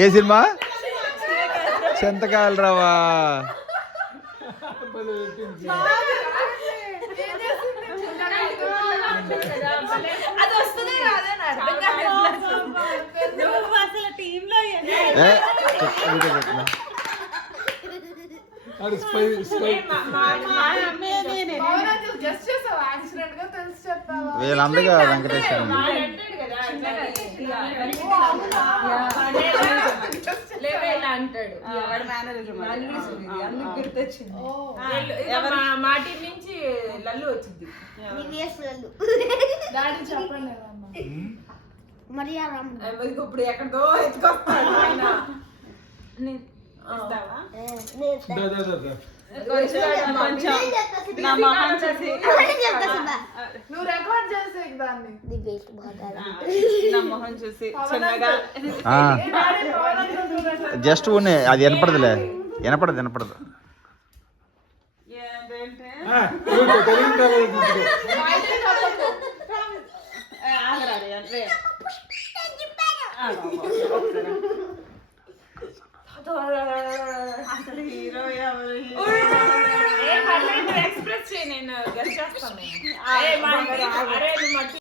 ఏ cinema? చింతకాయలు రావా? వీళ్ళందరిగా వెంకటేశ్వర మా టీం నుంచి లల్లు వచ్చింది. ఇప్పుడు ఎక్కడో ఎత్తుకొస్తాడు ఆయన. నువ్వు రికార్డ్ చేసే దాన్ని జస్ట్ ఉన్నాయి. అది వినపడదులే, వినపడదు. అసలు హీరో ఎవరు? ఎక్స్ప్రెస్ నేను గెస్ట్ చేస్తాను.